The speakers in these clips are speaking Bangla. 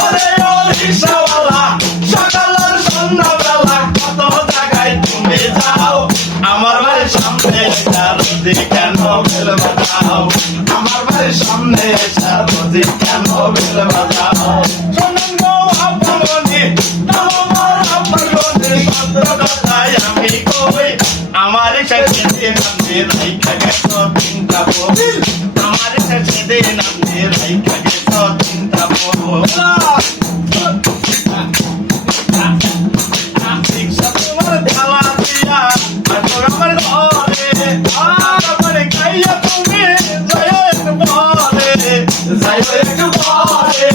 ওরে ও রিকশাওয়ালা সকাল আর সন্ধ্যাবেলা কত জায়গায় তুমি যাও আমার বাড়ির সামনে একটা রোজি কেন বেল বাজাও আমার বাড়ির সামনে একটা রোজি কেন বেল বাজাও শোনেন গো আপনাগণি আমার আপনাগণি ভদ্র কথায় আমি কই আমার সেদিন আপনি রাইখা গেছো তিনটা বউ আমার সেদিন আপনি রাইখা গেছো তিনটা বউ রিকশা তোমার ঢালা দিয়া আসো আমার ঘরে আর আমার খাইয়া তুমি যাও একটু পরে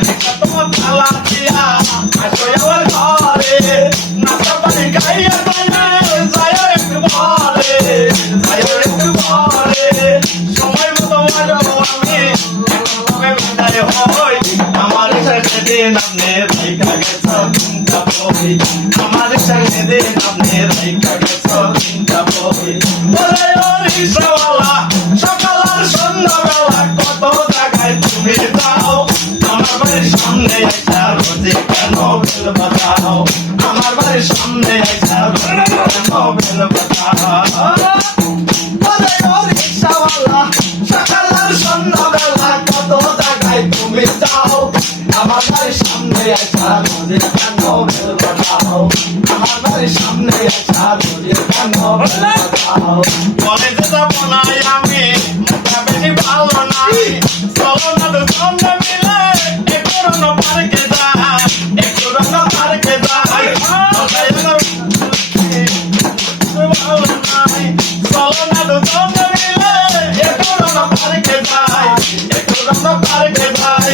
রিকশা তোমার ঢালা দিয়া আসো আমার ঘরে নাস্তা পানি খাইয়া তুমি যাও একটু পরে সময় মতো আসবো আমি তবে বিদায় হই আমার সেদিন আপনি রাইখা গেছো তিনটা বই আমার সেদিন আপনি রাইখা গেছো তিনটা বই ওরে ও রিকশাওয়ালা সকাল আর সন্ধ্যাবেলা কত জায়গায় তুমি যাও আমার বাড়ির সামনে একটা রোজি কেন বেল বাজাও আমার বাড়ির সামনে একটা রোজি কেন বেল বাজাও ওরে ও রিকশাওয়ালা সকাল আর সন্ধ্যাবেলা কত জায়গায় তুমি যাও আমার বাড়ির সামনে একটা রোজি কেন বেল বাজাও আমার বাড়ির সামনে একটা রোজি কেন বেল বাজাও কলেজে যাবো না আমি মুখটা বেশি ভালো নাই চলো না দুজনে মিলে একটু রঙ পার্কে যাই একটু রঙ পার্কে যাই ভালো নাই চলো না দুজনে মিলে একটু রঙ পার্কে যাই একটু রঙ পার্কে যাই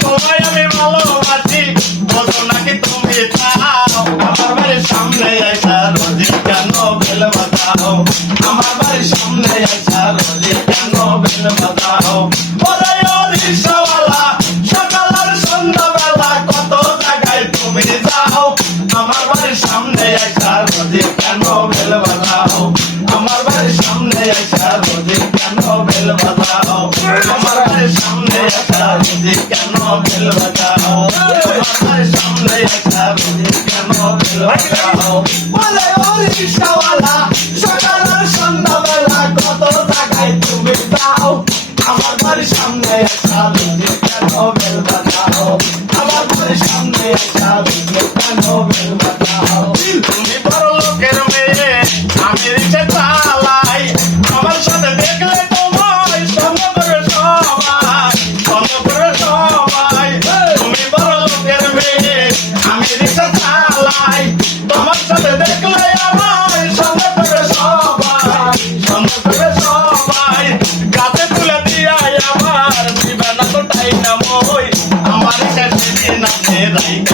তোমায় আমি ভালোবাসি বোঝো নাকি তুমি চাও আমার বাড়ির সামনে একটা রোজি কেন বেল বাজাও আমার বাড়ির সামনে একটা রোজি কেন বেল বাজাও ওরে ও রিকশাওয়ালা সকাল আর সন্ধ্যাবেলা কত জায়গায় তুমি যাও আমার বাড়ির সামনে একটা রোজি কেন বেল বাজাও আমার বাড়ির সামনে একটা রোজি কেন বেল বাজাও আমার বাড়ির সামনে একটা রোজি কেন বেল বাজাও আমার বাড়ির সামনে একটা রোজি কেন বেল বাজাও বলে ও রিকশাওয়ালা সকাল আর সন্ধ্যাবেলা কত জায়গায় তুমি যাও আমার বাড়ির সামনে একটা রোজি কেন বেল বাজাও আমার বাড়ির সামনে একটা রোজি কেন বেল বাজাও তুমি বড় লোকের মেয়ে আমি রিকশা চালাই আমার সাথে দেখলে তোমায় সঙ্গ করবে সবাই সঙ্গ করবে সবাই তুমি বড় লোকের মেয়ে আমি রিকশা চালাই তোমার সাথে দেখলে আমায় সঙ্গ করবে সবাই সঙ্গ করবে সবাই গাছে তুলে দিয়াই আমার দিবে না তো তাই না মই আমার সেদিন আপনি রাইখা